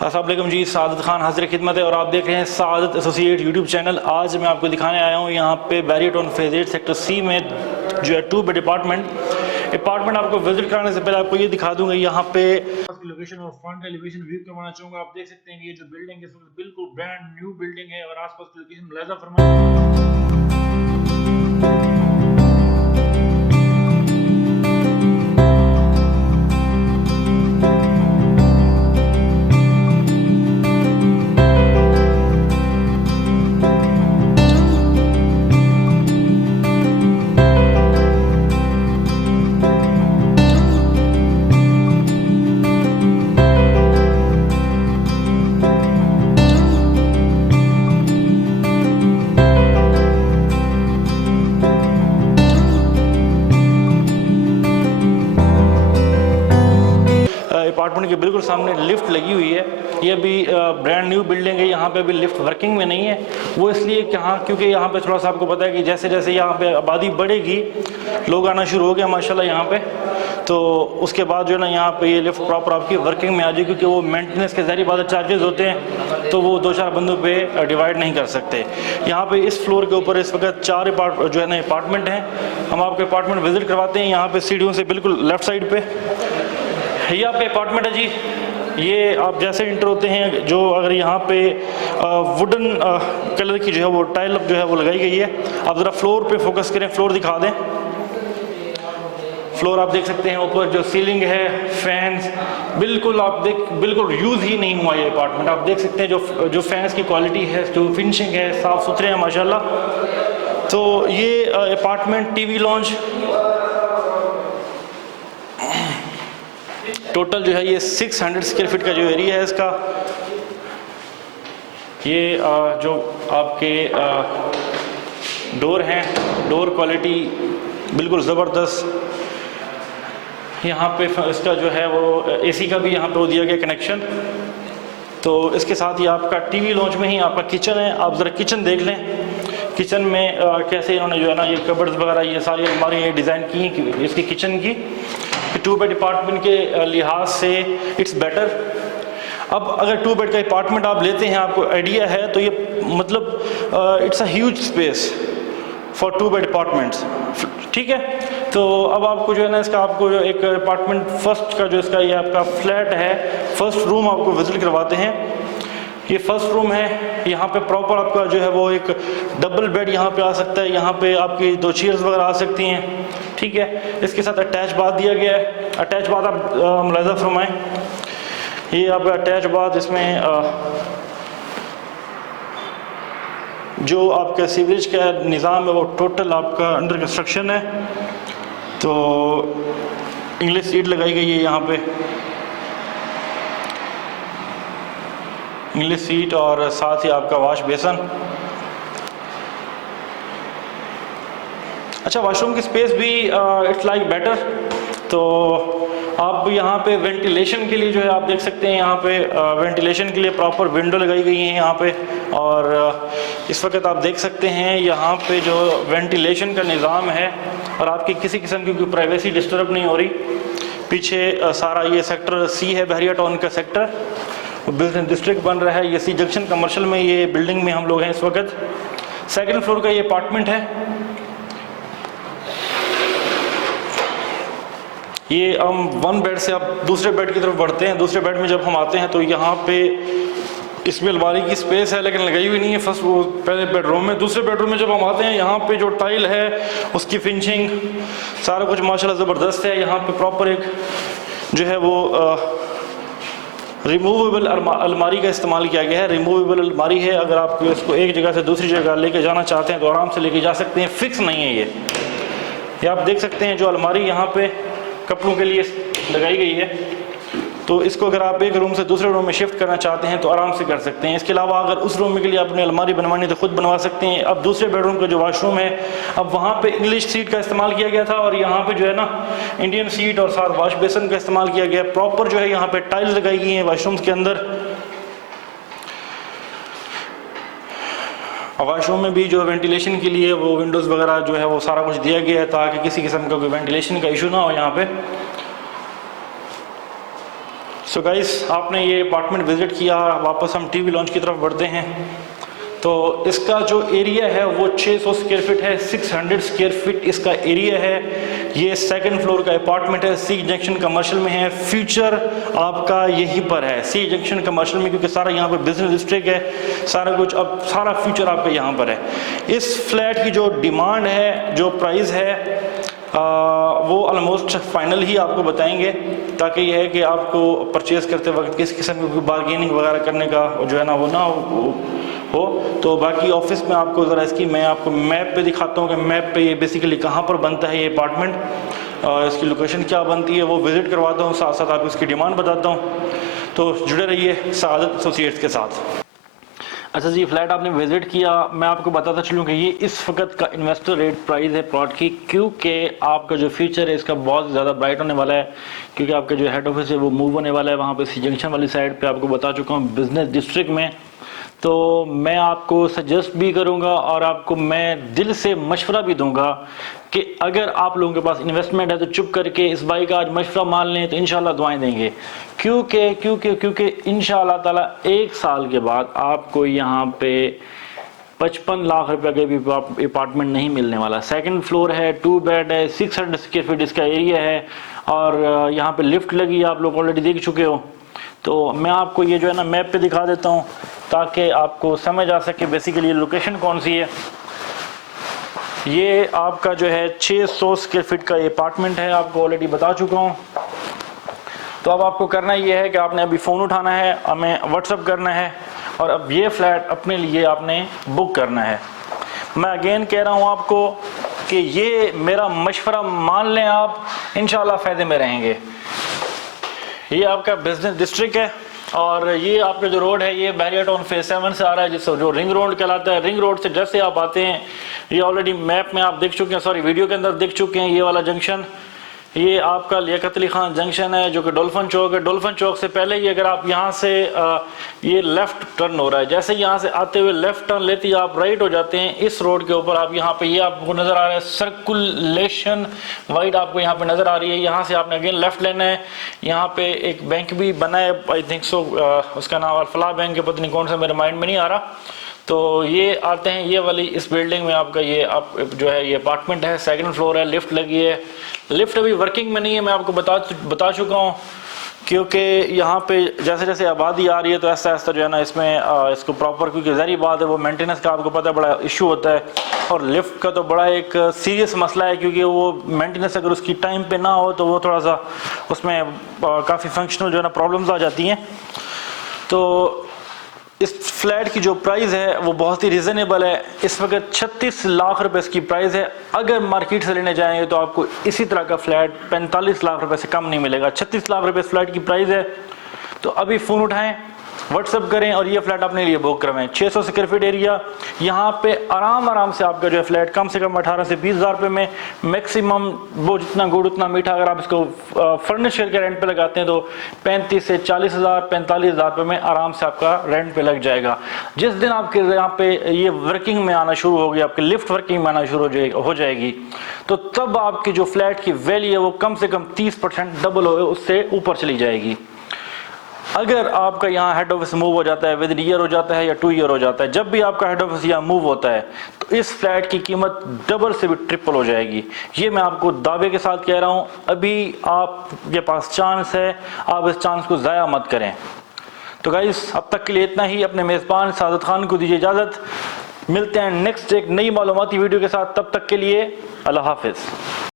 अस्सलाम वालेकुम जी, सादत खान हाजिर खिदमत है और आप देख रहे हैं सादत एसोसिएट यूट्यूब चैनल। आज मैं आपको दिखाने आया हूँ यहाँ पे बैरियटन फेज 8 सेक्टर सी में जो है 2 बेड अपार्टमेंट आपको विजिट कराने से पहले आपको ये दिखा दूंगा यहाँ पे लोकेशन और फ्रंट एलिवेशन व्यू करवाना चाहूँगा। आप देख सकते हैं कि ये जो बिल्डिंग है बिल्कुल ब्रांड न्यू बिल्डिंग है और आसपास की लोकेशन मुलाहिजा फरमाइए। अपार्टमेंट के बिल्कुल सामने लिफ्ट लगी हुई है। ये भी ब्रांड न्यू बिल्डिंग है। यहाँ पे अभी लिफ्ट वर्किंग में नहीं है। वो इसलिए क्योंकि यहाँ पे थोड़ा सा आपको पता है कि जैसे जैसे यहाँ पे आबादी बढ़ेगी, लोग आना शुरू हो गया माशाल्लाह यहाँ पे, तो उसके बाद जो है ना यहाँ पे ये लिफ्ट प्रॉपर आपकी वर्किंग में आ जाएगी, क्योंकि वो मेंटेनेंस के ज़रिए बाद चार्जेस होते हैं तो वो 2-4 बंदों पे डिवाइड नहीं कर सकते। यहाँ पे इस फ्लोर के ऊपर इस वक्त 4 जो है ना अपार्टमेंट हैं। हम आपको अपार्टमेंट विजिट करवाते हैं। यहाँ पे सीढ़ियों से बिल्कुल लेफ्ट साइड पे ये आपका अपार्टमेंट है जी। ये आप जैसे इंटर होते हैं, जो अगर यहाँ पे वुडन कलर की जो है वो टाइल जो है वो लगाई गई है। आप ज़रा फ्लोर पे फोकस करें, फ्लोर दिखा दें। फ्लोर आप देख सकते हैं, ऊपर जो सीलिंग है, फैंस बिल्कुल बिल्कुल यूज़ ही नहीं हुआ ये अपार्टमेंट। आप देख सकते हैं जो फैंस की क्वालिटी है, जो फिनिशिंग है, साफ़ सुथरे हैं माशाल्लाह। तो ये अपार्टमेंट टीवी लॉन्च टोटल जो है ये 600 स्क्वायर फीट का जो एरिया है इसका। ये जो आपके डोर हैं, डोर क्वालिटी बिल्कुल ज़बरदस्त। यहाँ पे इसका जो है वो एसी का भी यहाँ पे वो दिया गया कनेक्शन। तो इसके साथ ही आपका टीवी लॉन्च में ही आपका किचन है। आप ज़रा किचन देख लें। किचन में कैसे इन्होंने जो है ना ये कबर्ड्स वगैरह ये सारी अलमारी डिज़ाइन की इसकी किचन की। 2 बेड अपार्टमेंट के लिहाज से इट्स बेटर। अब अगर 2 बेड का अपार्टमेंट आप लेते हैं, आपको आइडिया है, तो ये मतलब it's a huge space for 2 bed apartments, ठीक है। तो अब आपको जो है ना इसका आपको जो एक अपार्टमेंट फर्स्ट का जो इसका ये आपका फ्लैट है, फर्स्ट रूम आपको विजिट करवाते हैं। ये फर्स्ट रूम है। यहाँ पे प्रॉपर आपका जो है वो एक डबल बेड यहाँ पे आ सकता है। यहाँ पे आपकी 2 चेयर्स वगैरह आ सकती हैं, ठीक है। इसके साथ अटैच बाथ दिया गया है। अटैच बाथ आप मुलाहिजा फरमाएं, ये आपका अटैच बाथ, इसमें जो आपका सीवरेज का निज़ाम है वो टोटल आपका अंडर कंस्ट्रक्शन है। तो इंग्लिश सीट लगाई गई है यहाँ पे, इंग्लिश सीट, और साथ ही आपका वॉश बेसन। अच्छा, वॉशरूम की स्पेस भी इट्स लाइक बेटर। तो आप यहाँ पे वेंटिलेशन के लिए जो है आप देख सकते हैं, यहाँ पे वेंटिलेशन के लिए प्रॉपर विंडो लगाई गई है यहाँ पे। और इस वक्त आप देख सकते हैं यहाँ पे जो वेंटिलेशन का निज़ाम है और आपकी किसी किस्म की कोई प्राइवेसी डिस्टर्ब नहीं हो रही। पीछे सारा ये सेक्टर सी है, बैरियटन का सेक्टर, बिजनेस डिस्ट्रिक्ट बन रहा है। ये सी जंक्शन कमर्शियल में ये बिल्डिंग में हम लोग हैं इस वक्त। 2nd फ्लोर का ये अपार्टमेंट है। ये हम 1 बेड से अब दूसरे बेड की तरफ बढ़ते हैं। दूसरे बेड में जब हम आते हैं तो यहाँ पे इसमें अलमारी की स्पेस है लेकिन लगाई हुई नहीं है। फर्स्ट वो पहले बेडरूम में। दूसरे बेडरूम में जब हम आते हैं, यहाँ पे जो टाइल है उसकी फिनिशिंग सारा कुछ माशाल्लाह ज़बरदस्त है। यहाँ पे प्रॉपर एक जो है वो रिमूवेबल अलमारी का इस्तेमाल किया गया है। रिमूवेबल अलमारी है, अगर आप इसको एक जगह से दूसरी जगह लेके जाना चाहते हैं तो आराम से लेके जा सकते हैं, फिक्स नहीं है ये आप देख सकते हैं जो अलमारी यहाँ पे कपड़ों के लिए लगाई गई है। तो इसको अगर आप एक रूम से दूसरे रूम में शिफ्ट करना चाहते हैं तो आराम से कर सकते हैं। इसके अलावा अगर उस रूम के लिए आपने अलमारी बनवानी तो खुद बनवा सकते हैं। अब दूसरे बेडरूम का जो वॉशरूम है, अब वहाँ पे इंग्लिश सीट का इस्तेमाल किया गया था और यहाँ पे जो है ना इंडियन सीट और साथ वॉश बेसन का इस्तेमाल किया गया। प्रॉपर जो है यहाँ पे टाइल्स लगाई गई हैं वॉशरूम्स के अंदर। वॉशरूम में भी जो वेंटिलेशन के लिए वो विंडोज़ वगैरह जो है वो सारा कुछ दिया गया है ताकि किसी किस्म का कोई वेंटिलेशन का इशू ना हो यहाँ पे। सो गाइस, आपने ये अपार्टमेंट विज़िट किया, वापस हम टीवी लॉन्च की तरफ बढ़ते हैं। तो इसका जो एरिया है वो 600 स्क्वायर फीट है, 600 स्क्वायर फीट इसका एरिया है। ये सेकंड फ्लोर का अपार्टमेंट है, सी जंक्शन कमर्शियल में है। फ्यूचर आपका यहीं पर है, सी जंक्शन कमर्शियल में, क्योंकि सारा यहाँ पर बिजनेस डिस्ट्रिक्ट है, सारा कुछ, अब सारा फ्यूचर आपका यहाँ पर है। इस फ्लैट की जो डिमांड है, जो प्राइस है, वो ऑलमोस्ट फाइनल ही आपको बताएंगे, ताकि यह है कि आपको परचेज़ करते वक्त किस किस्म की बार्गेनिंग वगैरह करने का जो है ना वो ना हो। तो बाकी ऑफिस में आपको ज़रा इसकी मैं आपको मैप पे दिखाता हूँ कि मैप पे ये बेसिकली कहाँ पर बनता है ये अपार्टमेंट, इसकी लोकेशन क्या बनती है वो विज़िट करवाता हूँ, साथ साथ आपको इसकी डिमांड बताता हूँ। तो जुड़े रहिए सआदत एसोसिएट्स के साथ। अच्छा जी, फ्लैट आपने विज़िट किया, मैं आपको बताता चलूँ कि ये इस वक्त का इन्वेस्टर रेट प्राइस है प्लॉट की, क्योंकि आपका जो फ्यूचर है इसका बहुत ज़्यादा ब्राइट होने वाला है, क्योंकि आपका जो हेड ऑफिस है वो मूव होने वाला है वहाँ पे सी जंक्शन वाली साइड पे, आपको बता चुका हूँ बिजनेस डिस्ट्रिक्ट में। तो मैं आपको सजेस्ट भी करूँगा और आपको मैं दिल से मशवरा भी दूँगा कि अगर आप लोगों के पास इन्वेस्टमेंट है तो चुप करके इस भाई का आज मशवरा मान लें तो इंशाल्लाह दुआएं देंगे, क्योंकि इंशाल्लाह ताला 1 साल के बाद आपको यहाँ पे 55 लाख रुपए के भी अपार्टमेंट नहीं मिलने वाला। सेकंड फ्लोर है, 2 बेड है, 600 स्क्वायर फीट इसका एरिया है, और यहाँ पे लिफ्ट लगी है, आप लोग ऑलरेडी देख चुके हो। तो मैं आपको ये जो है ना मैप पे दिखा देता हूँ ताकि आपको समझ आ सके बेसिकली लोकेशन कौन सी है। ये आपका जो है 600 स्क्वायर फीट का ये अपार्टमेंट है, आपको ऑलरेडी बता चुका हूँ। तो अब आपको करना ये है कि आपने अभी फ़ोन उठाना है, हमें व्हाट्सअप करना है, और अब ये फ्लैट अपने लिए आपने बुक करना है। मैं अगेन कह रहा हूँ आपको कि ये मेरा मशवरा मान लें आप, इंशाल्लाह फ़ायदे में रहेंगे। ये आपका बिजनेस डिस्ट्रिक्ट है, और ये आपका जो रोड है ये बहरिया टाउन फेज 7 से आ रहा है, जिससे जो रिंग रोड कहलाता है। रिंग रोड से जैसे आप आते हैं, ये ऑलरेडी मैप में आप देख चुके हैं, सॉरी वीडियो के अंदर देख चुके हैं, ये वाला जंक्शन, ये आपका लियाकत अली खान जंक्शन है जो कि डॉल्फिन चौक है। डॉल्फिन चौक से पहले ही अगर आप यहाँ से ये लेफ़्ट टर्न हो रहा है, जैसे यहाँ से आते हुए लेफ़्ट टर्न लेते ही आप राइट हो जाते हैं इस रोड के ऊपर। आप यहाँ पे ये आपको नज़र आ रहा है सर्कुलेशन वाइड, आपको यहाँ पे नज़र आ रही है। यहाँ से आपने अगेन लेफ़्ट लेना है। यहाँ पे एक बैंक भी बना है, आई थिंक सो उसका नाम अल्फलाह बैंक है, पता नहीं कौन सा, मेरे माइंड में नहीं आ रहा। तो ये आते हैं ये वाली इस बिल्डिंग में, आपका ये आप जो है ये अपार्टमेंट है, सेकंड फ्लोर है, लिफ्ट लगी है। लिफ्ट अभी वर्किंग में नहीं है, मैं आपको बता चुका हूँ, क्योंकि यहाँ पे जैसे जैसे आबादी आ रही है तो ऐसा ऐसा जो है ना इसमें इसको प्रॉपर, क्योंकि ज़ाहिर बात है वो मेंटेनेंस का आपको पता है बड़ा इशू होता है, और लिफ्ट का तो बड़ा एक सीरियस मसला है, क्योंकि वो मेंटेनेंस अगर उसकी टाइम पे ना हो तो वो थोड़ा सा उसमें काफ़ी फंक्शनल जो है ना प्रॉब्लम्स आ जाती हैं। तो इस फ्लैट की जो प्राइस है वो बहुत ही रिजनेबल है। इस वक्त 36 लाख रुपए इसकी प्राइस है। अगर मार्केट से लेने जाएंगे तो आपको इसी तरह का फ्लैट 45 लाख रुपए से कम नहीं मिलेगा। 36 लाख रुपए इस फ्लैट की प्राइस है। तो अभी फ़ोन उठाएं, व्हाट्सअप करें और ये फ्लैट अपने लिए बुक करवाएं। 600 स्क्वायर फीट एरिया, यहाँ पे आराम से आपका जो है फ्लैट कम से कम 18 से 20 हज़ार रुपये में, मैक्सिमम वो जितना गुड़ उतना मीठा, अगर आप इसको फर्निश करके रेंट पे लगाते हैं तो 35 से 40 हज़ार 45 हज़ार रुपये में आराम से आपका रेंट पे लग जाएगा। जिस दिन आपके यहाँ पे ये वर्किंग में आना शुरू होगी, आपकी लिफ्ट वर्किंग में आना शुरू हो जाएगी, तो तब आपकी जो फ्लैट की वैल्यू है वो कम से कम 30% डबल हो, उससे ऊपर चली जाएगी। अगर आपका यहाँ हेड ऑफिस मूव हो जाता है, विद ईयर हो जाता है या 2 ईयर हो जाता है, जब भी आपका हेड ऑफिस यहाँ मूव होता है तो इस फ्लैट की कीमत डबल से भी ट्रिपल हो जाएगी। ये मैं आपको दावे के साथ कह रहा हूँ। अभी आपके पास चांस है, आप इस चांस को ज़ाया मत करें। तो गाइस, अब तक के लिए इतना ही। अपने मेज़बान सादत खान को दीजिए इजाज़त। मिलते हैं नेक्स्ट एक नई मालूमाती वीडियो के साथ। तब तक के लिए अल्लाह हाफिज़।